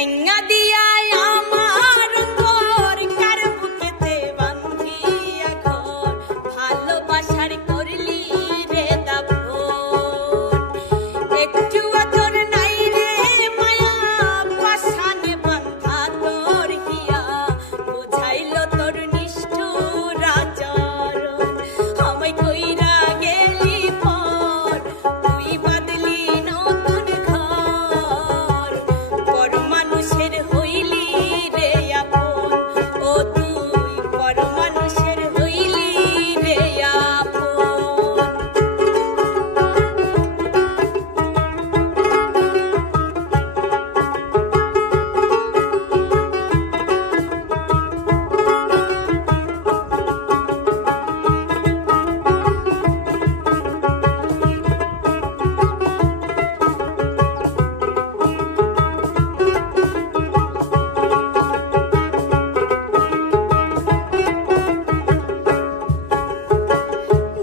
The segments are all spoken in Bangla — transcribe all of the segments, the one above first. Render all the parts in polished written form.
ভাঙা দিয়া আমার তোর কার বুকেতে বান্ধিয়া ঘর ভালোবাসার করলি রে দাফন একটু তোর নাই রে মায়া পাশানে বান্ধা তোর হিয়া বুঝাইলো তোর নিষ্ঠুর আচরণ আমায় কইরা গেলি পর তুই বাদলি নতুন ঘর পর মানুষের হইলি রে আপন ও তুই পর মানুষের হইলি রে আপন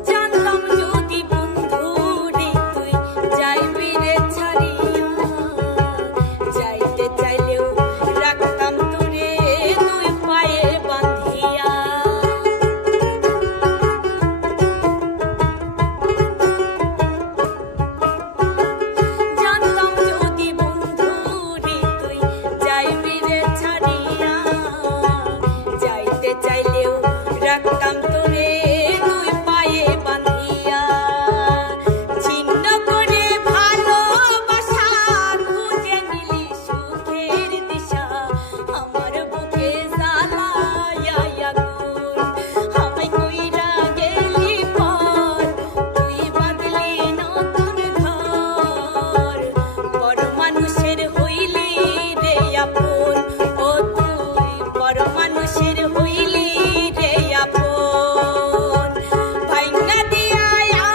জানতাম যদি বন্ধু রে তুই যাইবি রে ছাড়িয়া যাইতে চাইলেও রাখতাম তোরে দুই পায়ে বাঁধিয়া জানতাম যদি বন্ধু রে তুই যাইবি রে ছাড়িয়া যাইতে চাইলেও রাখতাম তোরে দুই পায়ে বাঁধিয়া ছিন্ন করে ভালোবাসা খুঁজে নিলি সুখের দিশা আমার বুকে জ্বালায়া আগুন আমায় কইরা গেলি পর তুই বাদলি নতুন ঘর পর মানুষের হইলি রে আপন ও তুই পর মানুষের হইলি রে আপন ভাঙা দিয়া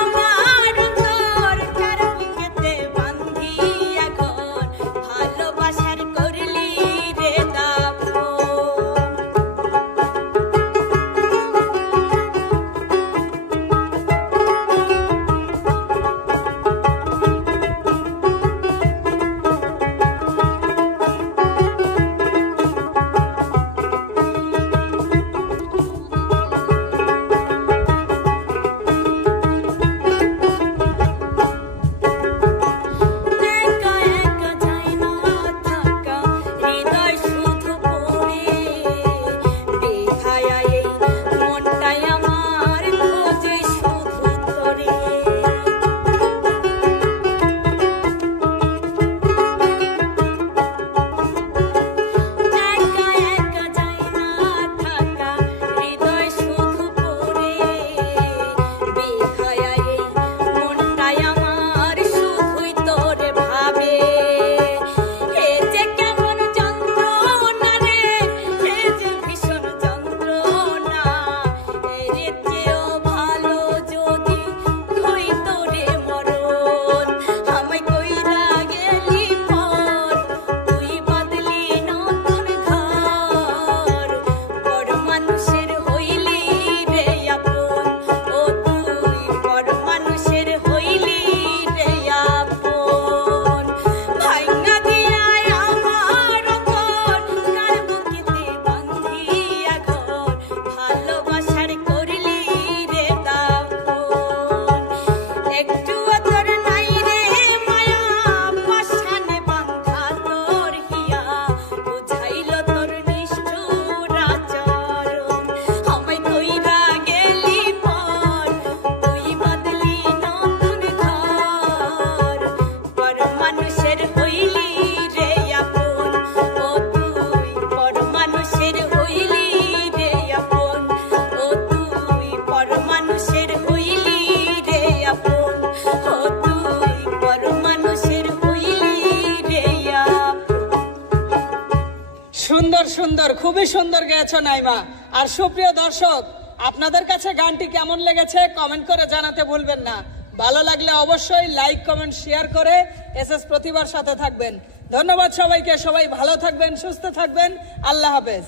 আমার তোর কার বুকেতে বান্ধিয়া ঘর ভালোবাসার করলি রে দাফন একা একা যায় না থাকা হৃদয় শুধু পড়ে বেহায়া এই মনটাই আমার খোঁজে শুধু তোরে একা একা যায় না থাকা হৃদয় শুধু পড়ে বেহায়া এই মনটাই আমার শুধুই তোরে ভাবে এ যে কেমন যন্ত্রণা রে এ যে ভীষণ যন্ত্রণা এর চেয়েও ভালো যদি হই তোরে মরণ আমায় কইরা গেলি পর তুই বাদলি নতুন ঘর পর মানুষের হইলি রে আপন ও তুই পর মানুষের হইলি রে আপন ভাঙা দিয়া আমার তোর কার বুকেতে বান্ধিয়া ঘর ভালোবাসার করলি রে দাফন একটু তোর নাই রে মায়া পাশানে বান্ধা তোর হিয়া বুঝাইলো তোর নিষ্ঠুর আচরণ আমায় কইরা গেলি পর তুই বাদলি নতুন ঘর পর মানুষের হইলি রে আপন ও তুই পর মানুষের হইলি রে আপন ও তুই পর মানুষের হইলি রে আপন ও তুই পর মানুষের হইলি রে আপন সুন্দর সুন্দর, খুবই সুন্দর গেয়েছো নাইমা। আর সুপ্রিয় দর্শক, আপনাদের কাছে গানটি কেমন লেগেছে কমেন্ট করে জানাতে ভুলবেন না। ভালো লাগলে অবশ্যই লাইক কমেন্ট শেয়ার করে এসএস প্রতিভার সাথে থাকবেন। ধন্যবাদ সবাইকে। সবাই ভালো থাকবেন, সুস্থ থাকবেন। আল্লাহ হাফেজ।